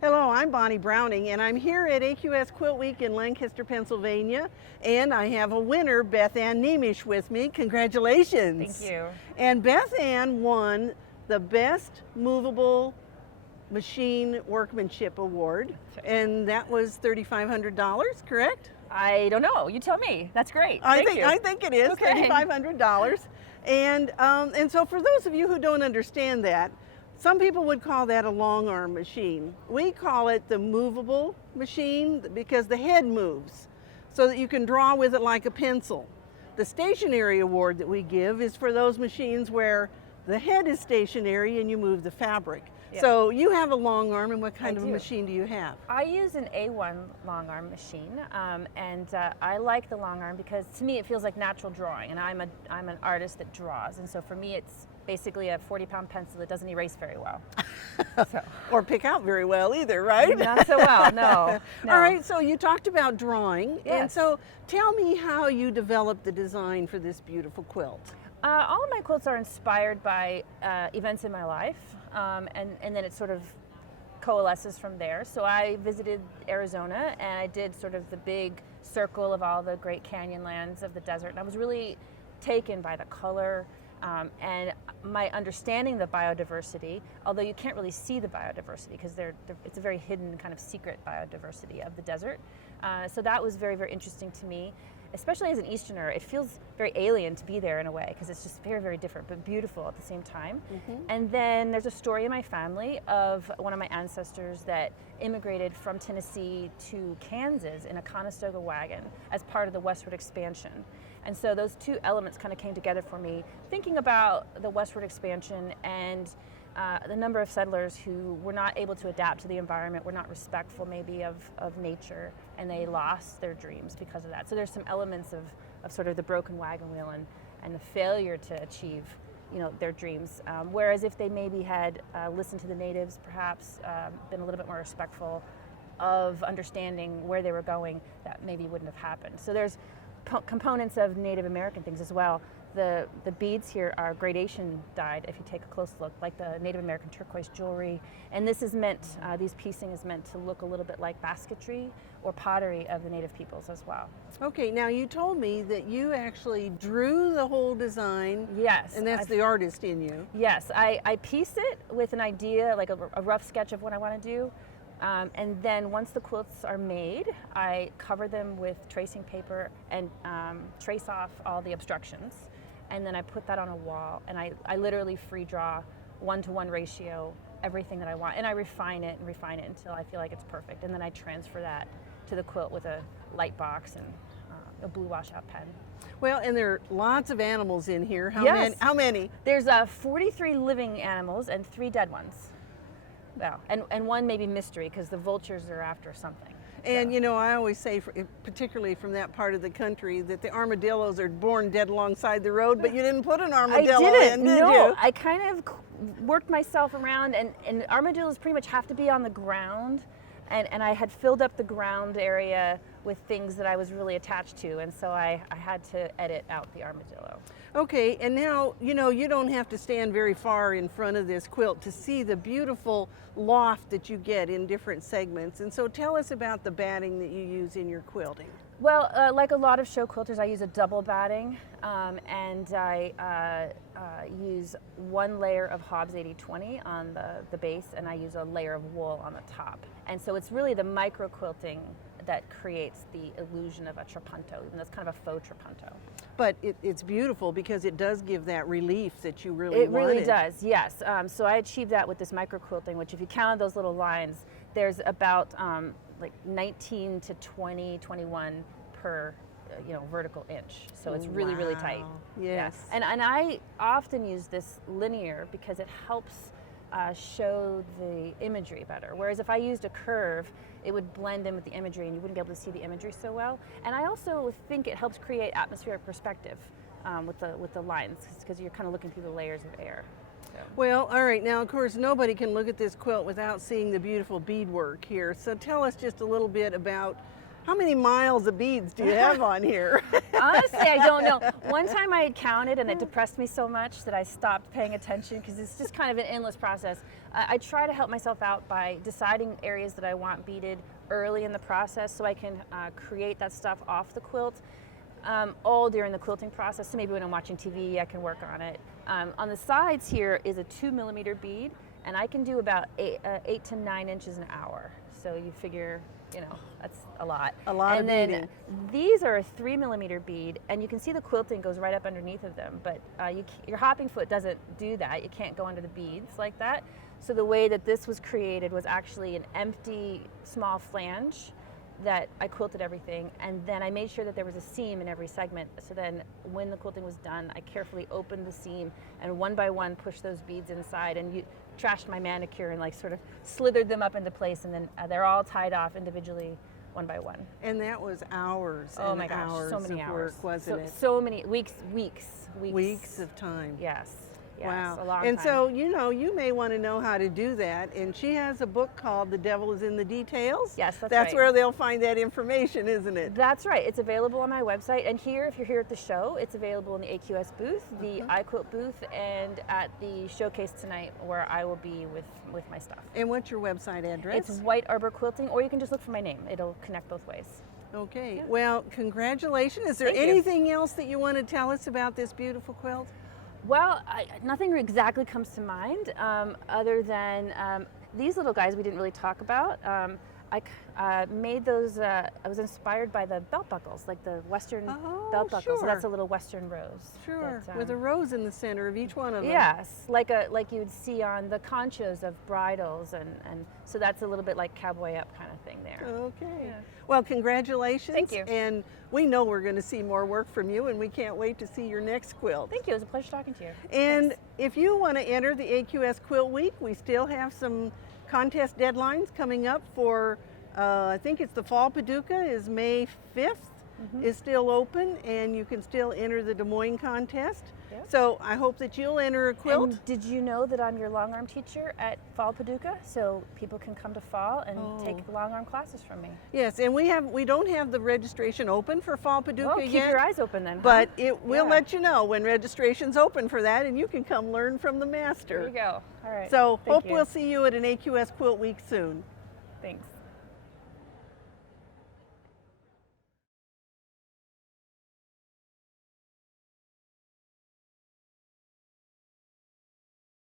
Hello, I'm Bonnie Browning, and I'm here at AQS QuiltWeek in Lancaster, Pennsylvania, and I have a winner, Bethanne Nemesh, with me. Congratulations. Thank you. And Bethanne won the Best Movable Machine Workmanship Award, and that was $3,500, correct? I don't know. You tell me. That's great. I Thank you. think it is, Okay. $3,500. And so for those of you who don't understand that, some people would call that a long arm machine. We call it the movable machine because the head moves so that you can draw with it like a pencil. The stationary award that we give is for those machines where the head is stationary and you move the fabric. Yeah. So you have a long arm, and what kind of a do. machine do you have? I use an A1 long arm machine, and I like the long arm because to me it feels like natural drawing, and I'm an artist that draws, and so for me it's basically a 40-pound pencil that doesn't erase very well. So. Or pick out very well either, right? Not so well, no. All right, so you talked about drawing, and Yes. so tell me how you developed the design for this beautiful quilt. All of my quilts are inspired by events in my life, and then it sort of coalesces from there. So I visited Arizona, and I did sort of the big circle of all the great canyon lands of the desert, and I was really taken by the color and my understanding of the biodiversity, although you can't really see the biodiversity because it's a very hidden kind of secret biodiversity of the desert. So that was very, very interesting to me. Especially as an Easterner, it feels very alien to be there in a way because it's just very, very different, but beautiful at the same time. Mm-hmm. And then there's a story in my family of one of my ancestors that immigrated from Tennessee to Kansas in a Conestoga wagon as part of the westward expansion. And so those two elements kind of came together for me, thinking about the westward expansion and the number of settlers who were not able to adapt to the environment, were not respectful maybe of nature, and they lost their dreams because of that. So there's some elements of sort of the broken wagon wheel and the failure to achieve, their dreams. Whereas if they maybe had listened to the natives, perhaps been a little bit more respectful of understanding where they were going, that maybe wouldn't have happened. So there's components of Native American things as well. The beads here are gradation dyed, if you take a close look, like the Native American turquoise jewelry. And this is meant, these piecing is meant to look a little bit like basketry or pottery of the native peoples as well. Okay, now you told me that you actually drew the whole design. Yes. And that's the artist in you. Yes, I piece it with an idea, like a rough sketch of what I want to do. And then once the quilts are made, I cover them with tracing paper and trace off all the obstructions. And then I put that on a wall, and I literally free draw 1-to-1 ratio everything that I want, and I refine it until I feel like it's perfect. And then I transfer that to the quilt with a light box and a blue washout pen. Well, and there are lots of animals in here. How many? There's 43 living animals and 3 dead ones. Well, and one maybe mystery because the vultures are after something. And I always say, particularly from that part of the country, that the armadillos are born dead alongside the road, but you didn't put an armadillo in, did you? I kind of worked myself around, and armadillos pretty much have to be on the ground, and I had filled up the ground area with things that I was really attached to, and so I had to edit out the armadillo. Okay, and now, you don't have to stand very far in front of this quilt to see the beautiful loft that you get in different segments. And so tell us about the batting that you use in your quilting. Well, like a lot of show quilters, I use a double batting, and I use 1 layer of Hobbs 80/20 on the base, and I use a layer of wool on the top. And so it's really the micro quilting that creates the illusion of a trapunto, and that's kind of a faux trapunto. But it's beautiful because it does give that relief that you really wanted. It really does, yes. So I achieved that with this micro quilting, which if you counted those little lines, there's about like 19 to 21 per vertical inch. So it's really, really tight. Yes. Yeah. And I often use this linear because it helps show the imagery better. Whereas if I used a curve, it would blend in with the imagery and you wouldn't be able to see the imagery so well. And I also think it helps create atmospheric perspective with the lines because you're kind of looking through the layers of air. So. Well, all right, now of course nobody can look at this quilt without seeing the beautiful beadwork here. So tell us just a little bit about How many miles of beads do you have on here? Honestly, I don't know. One time I had counted and it depressed me so much that I stopped paying attention because it's just kind of an endless process. I try to help myself out by deciding areas that I want beaded early in the process so I can create that stuff off the quilt all during the quilting process. So maybe when I'm watching TV, I can work on it. On the sides here is a 2mm bead, and I can do about 8 to 9 inches an hour. So you figure, you know, that's a lot. A lot of And beading. then these are a 3mm bead, and you can see the quilting goes right up underneath of them, but your hopping foot doesn't do that. You can't go under the beads like that. So the way that this was created was actually an empty small flange that I quilted everything, and then I made sure that there was a seam in every segment. So then when the quilting was done, I carefully opened the seam and one by one pushed those beads inside, and you trashed my manicure and like sort of slithered them up into place, and then they're all tied off individually one by one. And that was hours Oh and my gosh, hours so many of hours. work, wasn't it? So many weeks. Weeks of time. Yes. Yes, Wow. a long And time. so, you know, you may want to know how to do that. And she has a book called The Devil is in the Details. Yes, that's That's right. where they'll find that information, isn't it? That's right. It's available on my website, and here, if you're here at the show, it's available in the AQS booth, the iQuilt booth, and at the showcase tonight, where I will be with my stuff. And what's your website address? It's White Arbor Quilting, or you can just look for my name. It'll connect both ways. Okay. Yeah. Well, congratulations. Is there Thank you. anything else that you want to tell us about this beautiful quilt? Well, nothing exactly comes to mind other than these little guys we didn't really talk about. I made those, I was inspired by the belt buckles, like the Western Oh, belt buckles. So that's a sure. little Western rose. Sure. that, With a rose in the center of each one of them. Yes, like you would see on the conchos of bridals, and so that's a little bit like cowboy up kind of thing there. Okay. Yeah. Well, congratulations. Thank you. And we know we're going to see more work from you, and we can't wait to see your next quilt. Thank you. It was a pleasure talking to you. And Thanks. if you want to enter the AQS Quilt Week, we still have some contest deadlines coming up for, I think it's the Fall Paducah is May 5th, is still open, and you can still enter the Des Moines contest. Yep. So I hope that you'll enter a quilt. And did you know that I'm your long arm teacher at Fall Paducah? So people can come to Fall and take long arm classes from me. Yes, and we don't have the registration open for Fall Paducah Well, yet. keep your eyes open then. huh? But we'll Yeah. let you know when registration's open for that, and you can come learn from the master. There you go. All right. So Thank hope you. we'll see you at an AQS Quilt Week soon. Thanks.